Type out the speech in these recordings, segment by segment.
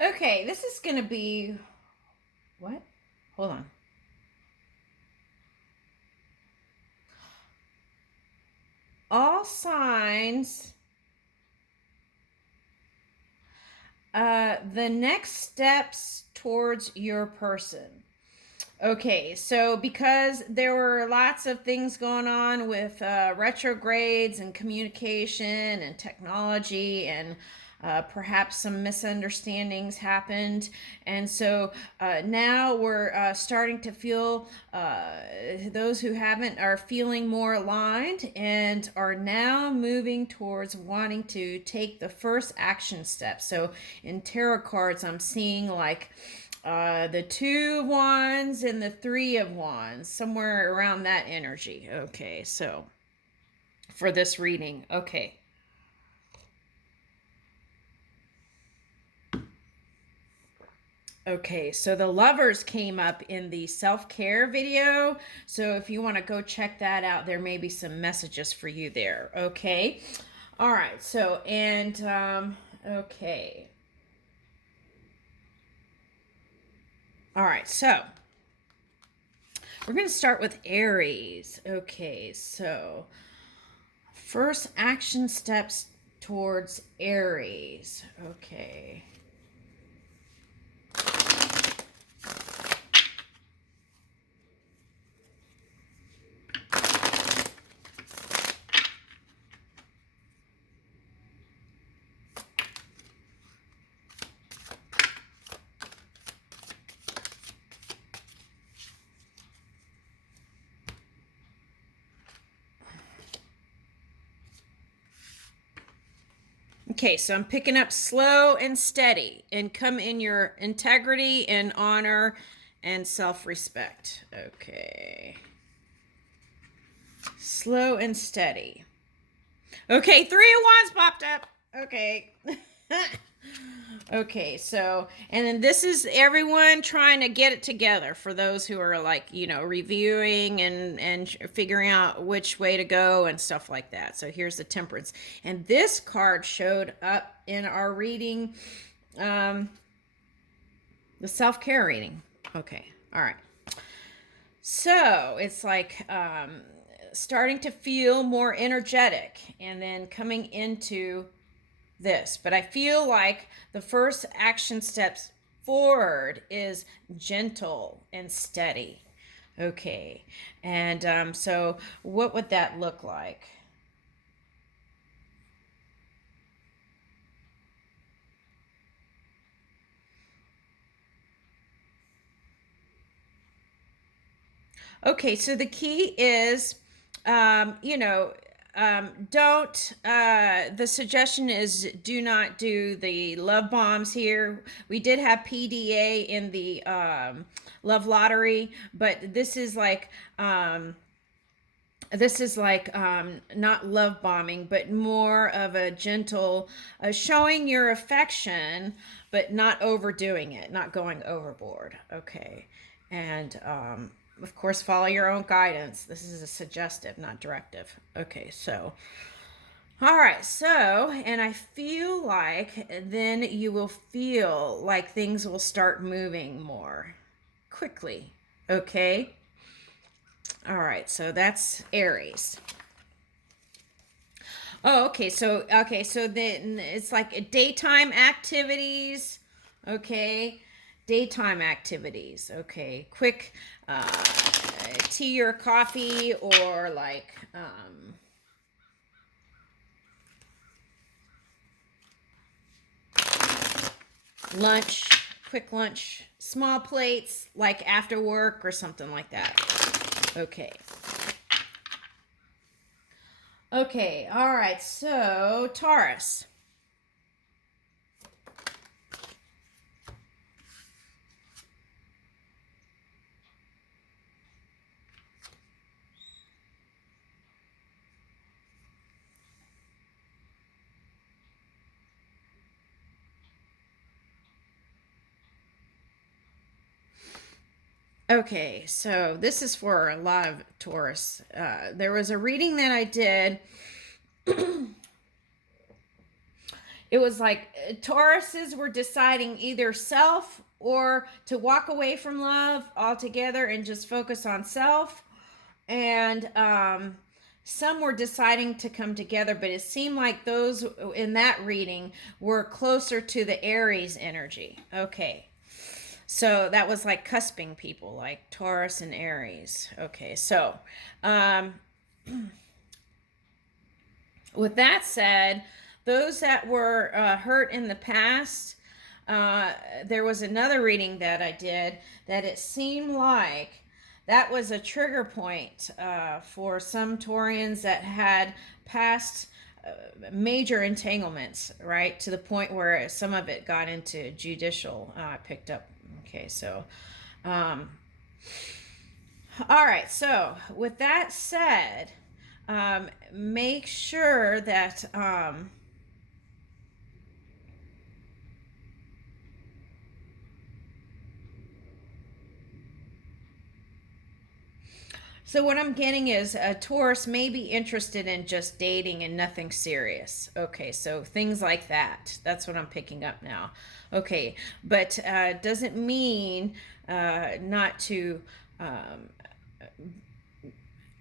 Okay, this is going to be what? Hold on. All signs, the next steps towards your person. Okay, so because there were lots of things going on with retrogrades and communication and technology, and perhaps some misunderstandings happened, and so now we're starting to feel those who haven't are feeling more aligned and are now moving towards wanting to take the first action step. So in tarot cards, I'm seeing like the two of wands and the three of wands, somewhere around that energy. Okay, so for this reading, okay. Okay, so the lovers came up in the self-care video. So if you want to go check that out, there may be some messages for you there. Okay. All right. So, okay. All right. So we're going to start with Aries. Okay. So first action steps towards Aries. Okay. Okay, so I'm picking up slow and steady, and come in your integrity and honor and self-respect. Okay. Slow and steady. Okay, three of wands popped up. Okay. Okay, so, and then this is everyone trying to get it together for those who are like, reviewing and figuring out which way to go and stuff like that. So here's the Temperance. And this card showed up in our reading, the self-care reading. Okay, all right. So it's like starting to feel more energetic and then coming into this. But I feel like the first action steps forward is gentle and steady. Okay. And so what would that look like? Okay, so the key is, don't, the suggestion is do not do the love bombs here. We did have PDA in the love lottery, but this is like not love bombing, but more of a gentle showing your affection, but not overdoing it, not going overboard. Okay. And of course, follow your own guidance. This is a suggestive, not directive. Okay, so all right, so, and I feel like then you will feel like things will start moving more quickly. Okay. All right, so that's Aries. Oh, okay, so then it's like daytime activities. Okay, daytime activities. Okay, quick tea or coffee, or like lunch, quick lunch, small plates, like after work or something like that. Okay. Okay, all right, so Taurus. Okay, so this is for a lot of Taurus. There was a reading that I did. it was like Tauruses were deciding either self or to walk away from love altogether and just focus on self. And some were deciding to come together, but it seemed like those in that reading were closer to the Aries energy. Okay. So that was like cusping people, like Taurus and Aries. Okay, so with that said, those that were hurt in the past, there was another reading that I did that it seemed like that was a trigger point for some Taurians that had past major entanglements, right? To the point where some of it got into judicial, picked up. Okay, so, all right, so with that said, make sure that, so what I'm getting is a Taurus may be interested in just dating and nothing serious. Okay, so things like that. That's what I'm picking up now. Okay, but doesn't mean not to.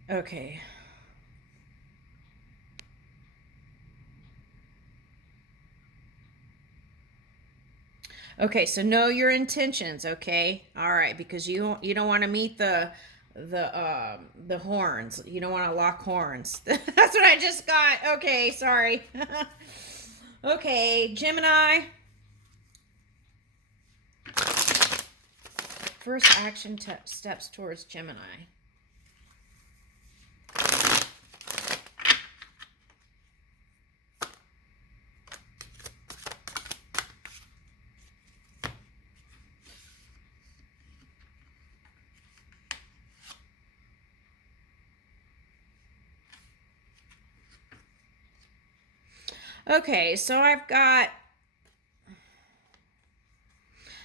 Okay. Okay, so know your intentions, okay? All right, because you don't want to meet the horns. You don't want to lock horns. That's what I just got. Okay, sorry. Okay, Gemini. First action steps towards Gemini. Okay, so I've got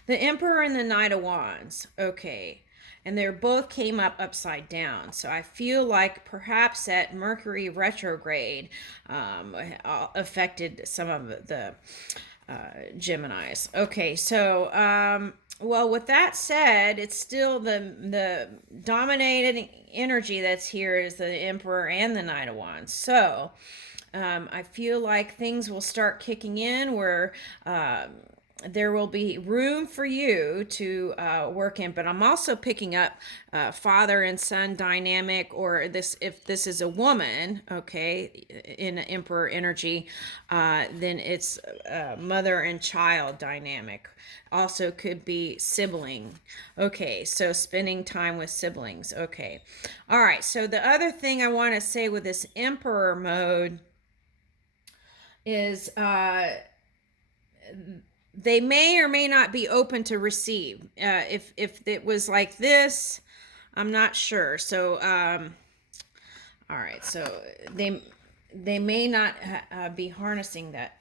the Emperor and the Knight of Wands. Okay. And they both came up upside down. So I feel like perhaps that Mercury retrograde affected some of the Geminis. Okay, so well, with that said, it's still the dominating energy that's here is the Emperor and the Knight of Wands. So I feel like things will start kicking in where there will be room for you to work in, but I'm also picking up father and son dynamic, or this if this is a woman, okay, in Emperor energy, then it's mother and child dynamic. Also could be sibling. Okay, so spending time with siblings. Okay, all right. So the other thing I want to say with this Emperor mode is they may or may not be open to receive. If it was like this, I'm not sure. So all right, so they may not be harnessing that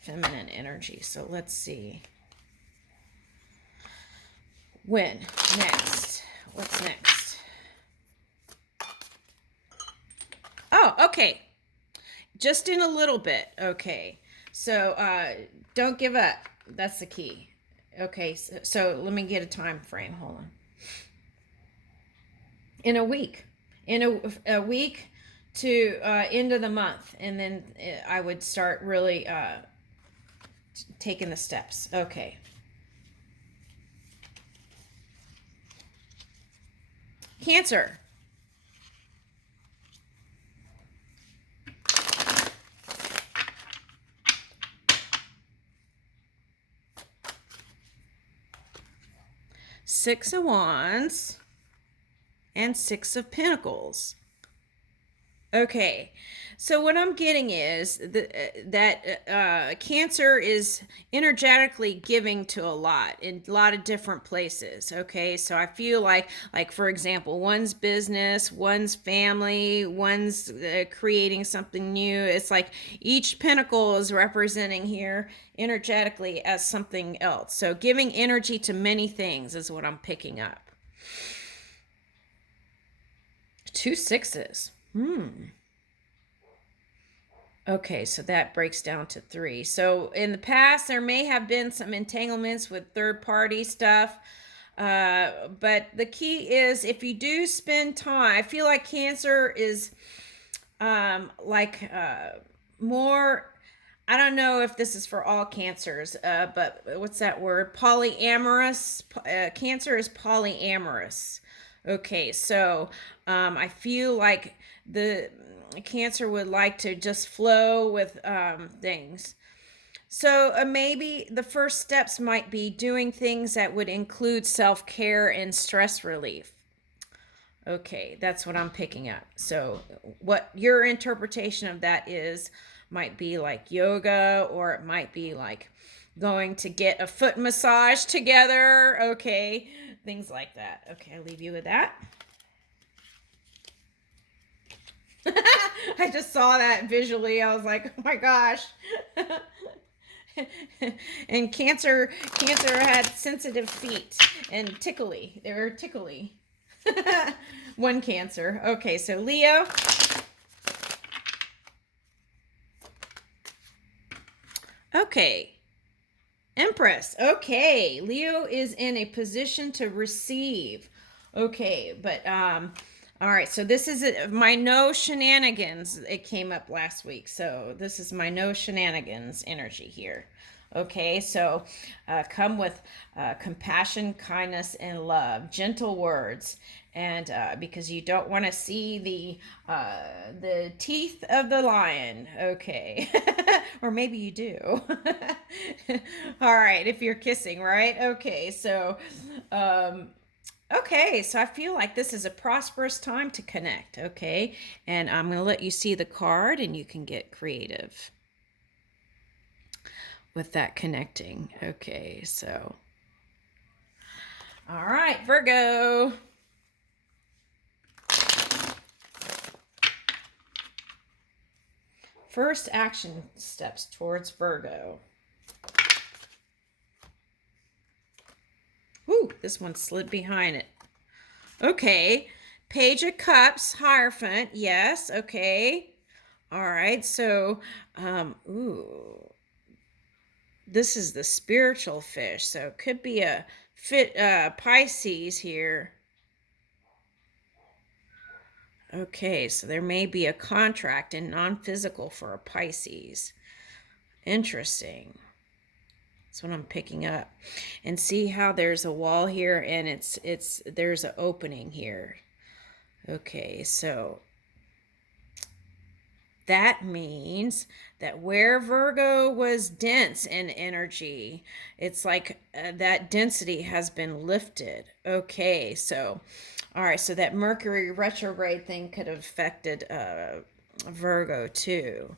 feminine energy. So let's see. When next? What's next? Oh, okay. Just in a little bit. Okay. So don't give up. That's the key. Okay, so let me get a time frame. Hold on. In a week. In a week to end of the month. And then I would start really taking the steps. Okay. Cancer. Six of Wands and Six of Pentacles. Okay, so what I'm getting is that Cancer is energetically giving to a lot in a lot of different places. Okay, so I feel like for example, one's business, one's family, one's creating something new. It's like each pentacle is representing here energetically as something else. So giving energy to many things is what I'm picking up. 2 sixes. Okay, so that breaks down to 3. So in the past, there may have been some entanglements with third party stuff. But the key is if you do spend time, I feel like Cancer is more. I don't know if this is for all cancers, but what's that word? Polyamorous. Cancer is polyamorous. Okay, so I feel like the Cancer would like to just flow with things. So maybe the first steps might be doing things that would include self care and stress relief. Okay, that's what I'm picking up. So, what your interpretation of that is might be like yoga, or it might be like going to get a foot massage together. Okay, things like that. Okay, I'll leave you with that. I just saw that visually. I was like, oh my gosh. And cancer had sensitive feet and tickly. They were tickly. One Cancer. Okay, so Leo. Okay. Empress. Okay. Leo is in a position to receive. Okay, but all right, so this is my no shenanigans. It came up last week. So this is my no shenanigans energy here. Okay, so come with compassion, kindness, and love, gentle words, and because you don't want to see the teeth of the lion. Okay, or maybe you do. All right, if you're kissing, right? Okay, so. Okay, so I feel like this is a prosperous time to connect, okay? And I'm going to let you see the card and you can get creative with that connecting. Okay, so. All right, Virgo. First action steps towards Virgo. Ooh, this one slid behind it. Okay, Page of Cups, Hierophant. Yes, okay. All right, so, ooh. This is the spiritual fish, so it could be a Pisces here. Okay, so there may be a contract in non-physical for a Pisces. Interesting. That's what I'm picking up. And see how there's a wall here and there's an opening here. Okay, so that means that where Virgo was dense in energy, it's like that density has been lifted. Okay, so, all right, so that Mercury retrograde thing could have affected Virgo too.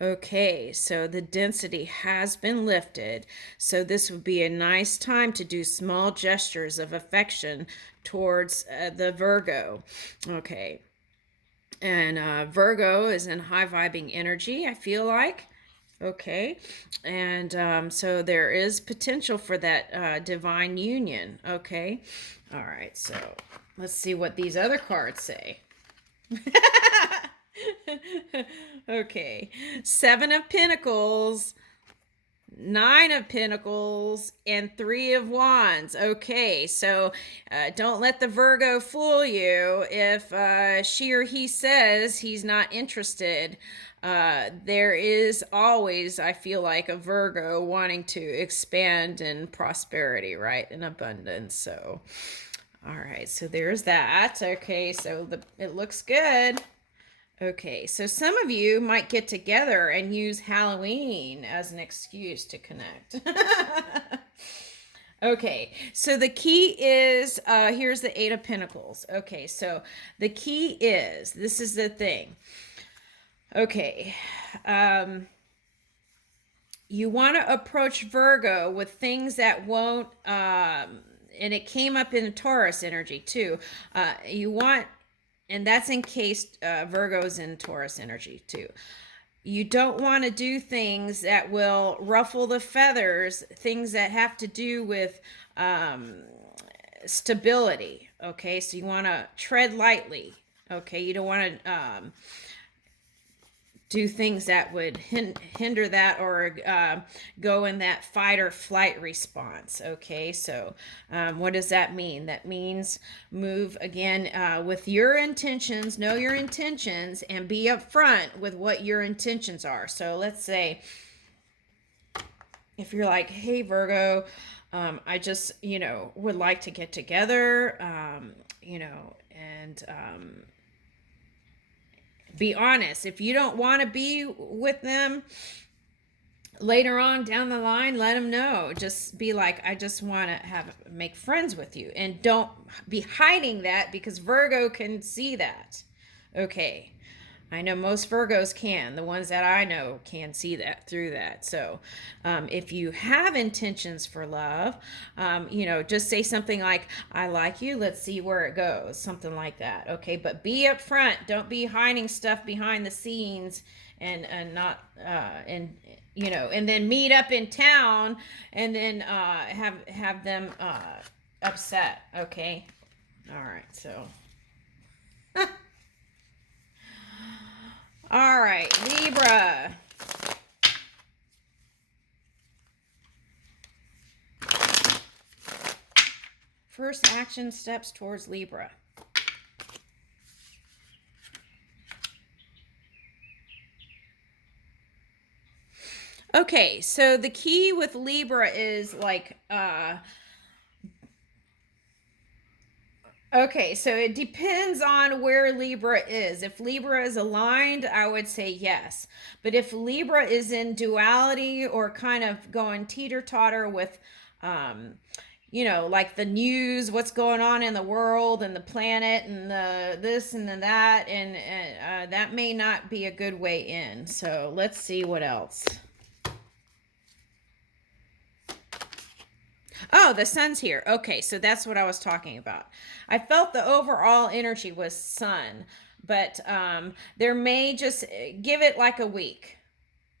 Okay, so the density has been lifted. So this would be a nice time to do small gestures of affection towards the Virgo. Okay. And Virgo is in high vibing energy, I feel like. Okay. And so there is potential for that divine union. Okay. All right. So let's see what these other cards say. Okay. 7 of Pentacles, 9 of Pentacles, and 3 of Wands. Okay, so don't let the Virgo fool you if she or he says he's not interested. There is always, I feel like, a Virgo wanting to expand in prosperity, right? In abundance. So, all right, so there's that. Okay, so it looks good. Okay, so some of you might get together and use Halloween as an excuse to connect. Okay, so the key is here's the 8 of Pentacles. Okay, so the key is this is the thing. Okay, you want to approach Virgo with things that won't, and it came up in Taurus energy too. You want, and that's in case Virgo's in Taurus energy too. You don't want to do things that will ruffle the feathers, things that have to do with stability. Okay, so you want to tread lightly. Okay, you don't want do things that would hinder that, or go in that fight or flight response. Okay, so what does that mean? That means move again with your intentions, know your intentions, and be upfront with what your intentions are. So let's say if you're like, hey, Virgo, I just, would like to get together, and be honest. If you don't want to be with them later on down the line, let them know. Just be like, I just want to make friends with you, and don't be hiding that, because Virgo can see that. Okay, I know most Virgos can. The ones that I know can see that through that. So if you have intentions for love, just say something like, I like you. Let's see where it goes. Something like that. Okay, but be upfront. Don't be hiding stuff behind the scenes, and not and then meet up in town, and then have them upset. Okay. All right. So. All right, Libra. First action steps towards Libra. Okay, so the key with Libra is like, okay, so it depends on where Libra is. If Libra is aligned, I would say yes. But if Libra is in duality, or kind of going teeter-totter with, like the news, what's going on in the world and the planet and the this and the that, and that may not be a good way in. So let's see what else. Oh, the sun's here. Okay, so that's what I was talking about. I felt the overall energy was sun, but there may just give it like a week.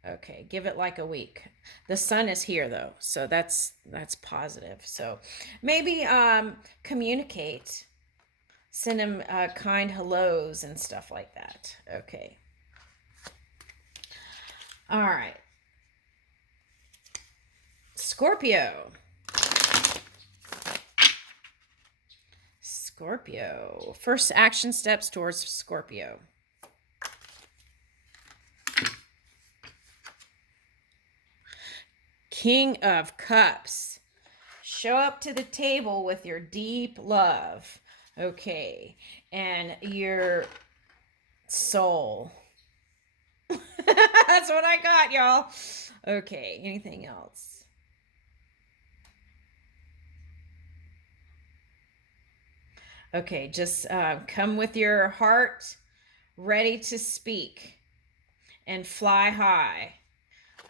Okay, give it like a week. The sun is here though, so that's positive. So maybe communicate, send them kind hellos and stuff like that. Okay. All right. Scorpio. Scorpio. First action steps towards Scorpio. King of Cups. Show up to the table with your deep love. Okay. And your soul. That's what I got, y'all. Okay. Anything else? Okay, just come with your heart ready to speak and fly high.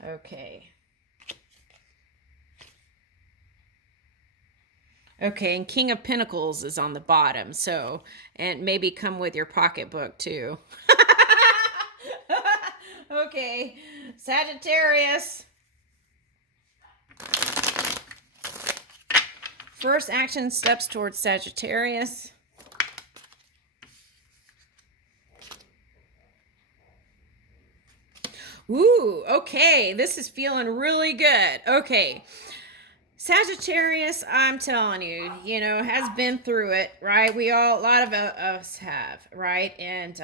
Okay. Okay, and King of Pentacles is on the bottom, so, and maybe come with your pocketbook too. Okay, Sagittarius. First action steps towards Sagittarius. Ooh, okay. This is feeling really good. Okay. Sagittarius, I'm telling you, has been through it, right? A lot of us have, right? And,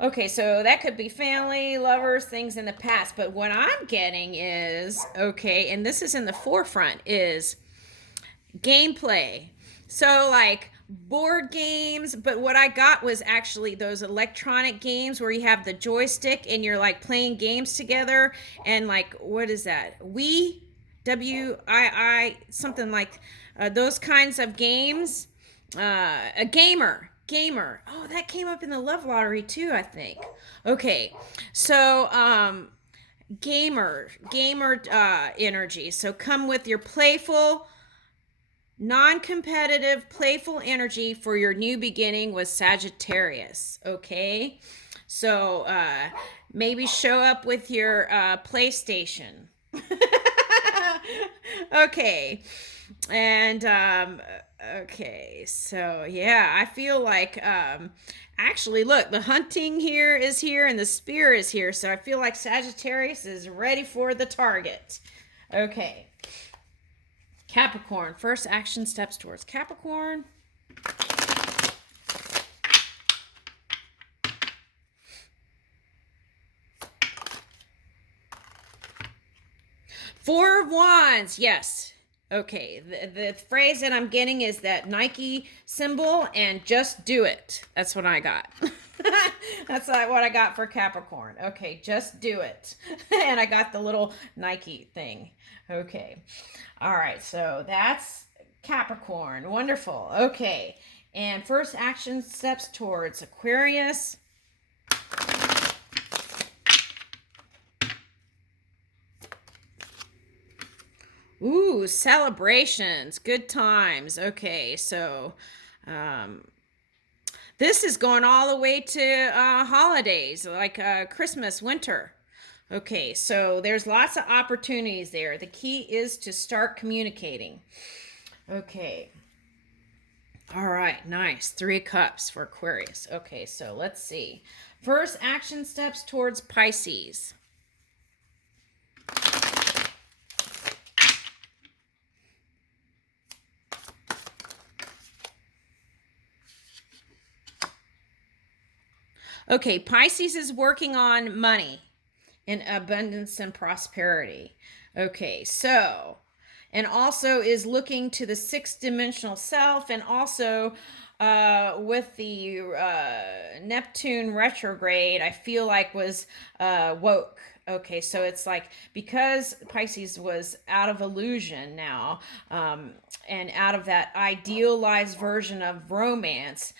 okay, so that could be family, lovers, things in the past. But what I'm getting is, okay, and this is in the forefront, is gameplay. So like board games, but what I got was actually those electronic games where you have the joystick and you're like playing games together, and like, what is that? WII, something like those kinds of games. A gamer. Oh, that came up in the love lottery too, I think. Okay, so gamer energy. So come with your playful, non-competitive, playful energy for your new beginning with Sagittarius. Okay, so maybe show up with your PlayStation. Okay, And okay, so yeah, I feel like actually, look, the hunting here is here and the spear is here, so I feel like Sagittarius is ready for the target. Okay, Capricorn, first action steps towards Capricorn. Four of Wands, yes. Okay, the phrase that I'm getting is that Nike symbol and just do it. That's what I got. That's what I got for Capricorn. Okay, just do it. And I got the little Nike thing. Okay. All right, so that's Capricorn. Wonderful. Okay. And first action steps towards Aquarius. Ooh, celebrations, good times. Okay, so um, this is going all the way to holidays like Christmas, winter. Okay, so there's lots of opportunities there. The key is to start communicating. Okay. All right, nice. 3 cups for Aquarius. Okay, so let's see. First action steps towards Pisces. Okay, Pisces is working on money and abundance and prosperity. Okay, so, and also is looking to the 6th dimensional self, and also with the Neptune retrograde, I feel like was woke. Okay, so it's like because Pisces was out of illusion now, and out of that idealized version of romance,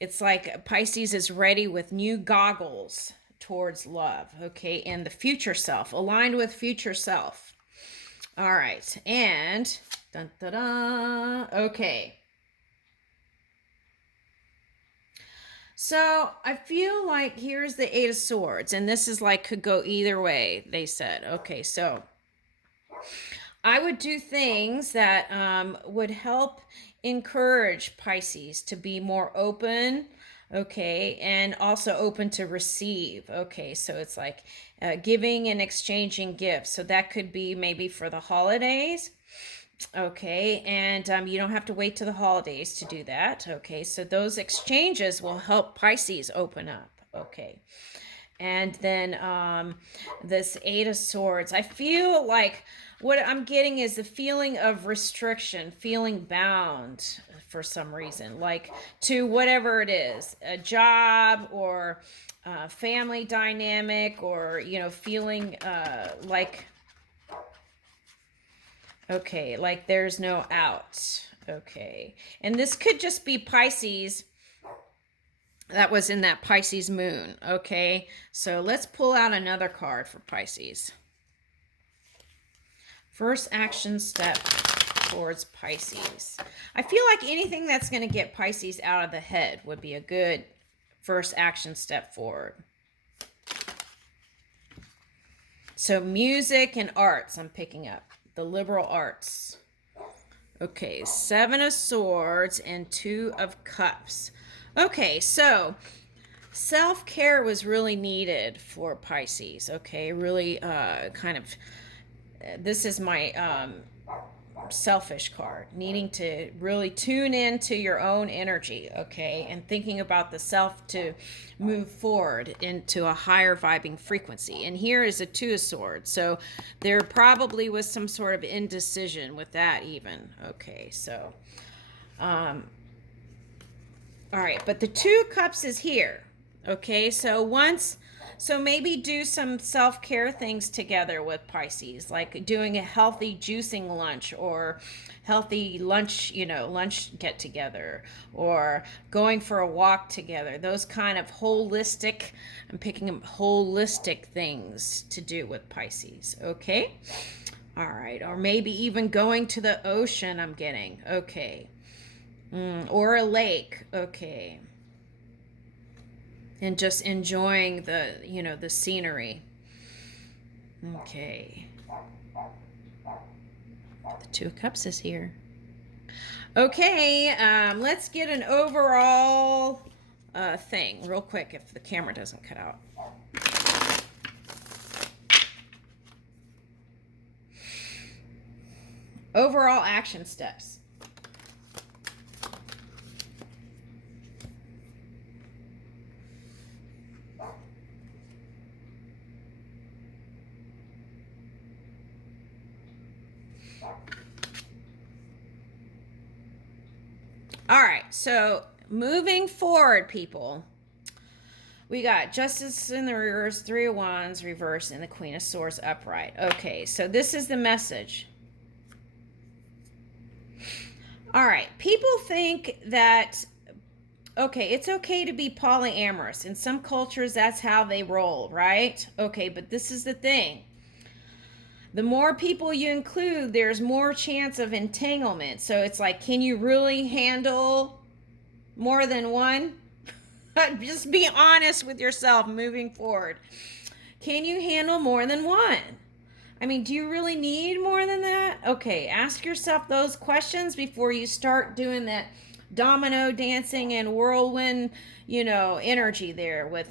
it's like Pisces is ready with new goggles towards love, okay, and the future self, aligned with future self. All right, and dun, dun, dun, okay. So I feel like here's the 8 of Swords, and this is like could go either way, they said. Okay, so I would do things that would help encourage Pisces to be more open, okay, and also open to receive. Okay, so it's like giving and exchanging gifts. So that could be maybe for the holidays. Okay, and you don't have to wait to the holidays to do that. Okay, so those exchanges will help Pisces open up. Okay, and then this 8 of Swords, I feel like what I'm getting is the feeling of restriction, feeling bound for some reason, like to whatever it is, a job or family dynamic, or feeling like, okay, like there's no out. Okay, and this could just be Pisces that was in that Pisces moon. Okay, so let's pull out another card for Pisces. First action step towards Pisces. I feel like anything that's going to get Pisces out of the head would be a good first action step forward. So music and arts, I'm picking up. The liberal arts. Okay, 7 of Swords and 2 of Cups. Okay, so self-care was really needed for Pisces. Okay, really kind of, this is my selfish card, needing to really tune into your own energy, okay, and thinking about the self to move forward into a higher vibing frequency. And here is a 2 of Swords, so there probably was some sort of indecision with that even. Okay, so all right, but the 2 cups is here. Okay, so maybe do some self-care things together with Pisces, like doing a healthy juicing lunch, or healthy lunch get together, or going for a walk together. Those kind of holistic, I'm picking up holistic things to do with Pisces. Okay, all right, or maybe even going to the ocean, I'm getting. Okay, or a lake. Okay, and just enjoying the scenery. Okay. The Two of Cups is here. Okay, let's get an overall thing real quick if the camera doesn't cut out. Overall action steps. All right, so moving forward, people, we got Justice in the reverse, Three of Wands reverse, and the Queen of Swords upright. Okay, so this is the message. All right, people think that, okay, it's okay to be polyamorous. In some cultures, that's how they roll, right? Okay, but this is the thing. The more people you include, there's more chance of entanglement. So it's like, can you really handle more than one? Just be honest with yourself moving forward. Can you handle more than one? I mean, do you really need more than that? Okay, ask yourself those questions before you start doing that domino dancing and whirlwind, energy there with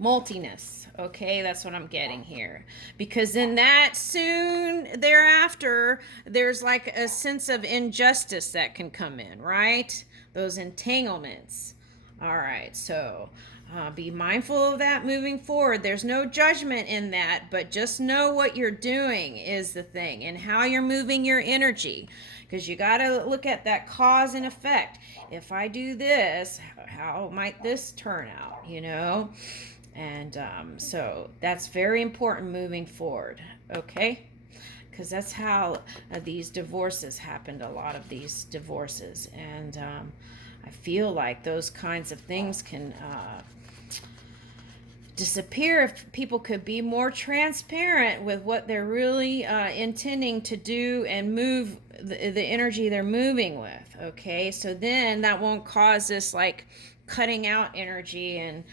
multiness. Okay, that's what I'm getting here. Because then that soon thereafter, there's like a sense of injustice that can come in, right? Those entanglements. All right, so be mindful of that moving forward. There's no judgment in that, but just know what you're doing is the thing and how you're moving your energy. Because you got to look at that cause and effect. If I do this, how might this turn out, And so that's very important moving forward, okay? Because that's how these divorces happened, a lot of these divorces. And I feel like those kinds of things can disappear if people could be more transparent with what they're really intending to do and move the energy they're moving with, okay? So then that won't cause this like cutting out energy and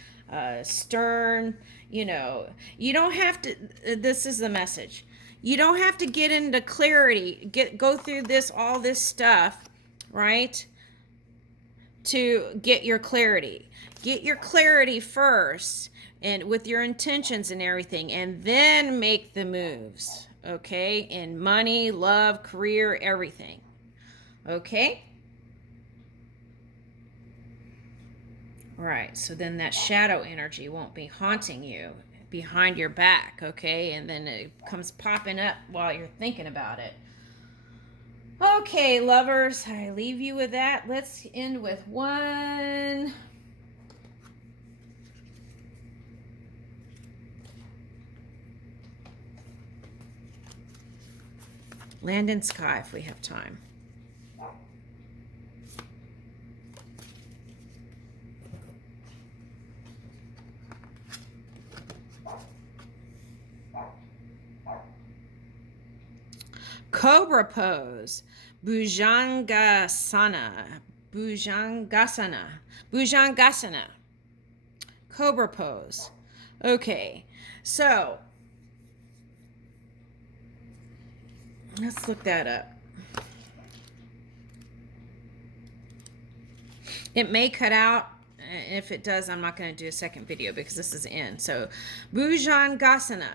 stern, you don't have to, this is the message. You don't have to get into clarity, go through all this stuff, right? To get your clarity. Get your clarity first and with your intentions and everything, and then make the moves, okay? In money, love, career, everything, okay? Right, so then that shadow energy won't be haunting you behind your back, okay? And then it comes popping up while you're thinking about it. Okay, lovers, I leave you with that. Let's end with one. Land and sky if we have time. Cobra pose, Bhujangasana, Cobra pose. Okay, so let's look that up. It may cut out. If it does, I'm not going to do a second video because this is in. So, Bhujangasana.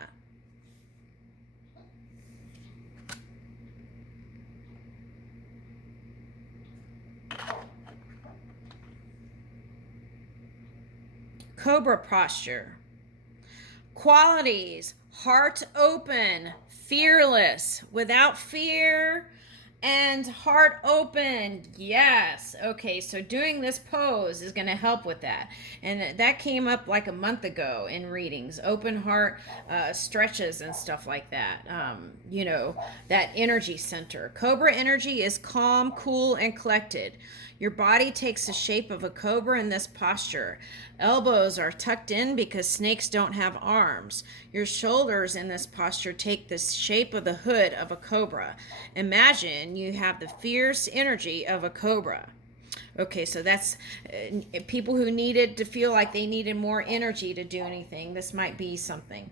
Cobra posture. Qualities: heart open, fearless, without fear, and heart open. Yes. Okay, so doing this pose is going to help with that. And that came up like a month ago in readings. Open heart stretches and stuff like that. That energy center. Cobra energy is calm, cool, and collected. Your body takes the shape of a cobra in this posture. Elbows are tucked in because snakes don't have arms. Your shoulders in this posture take the shape of the hood of a cobra. Imagine you have the fierce energy of a cobra. Okay, so that's people who needed to feel like they needed more energy to do anything. This might be something.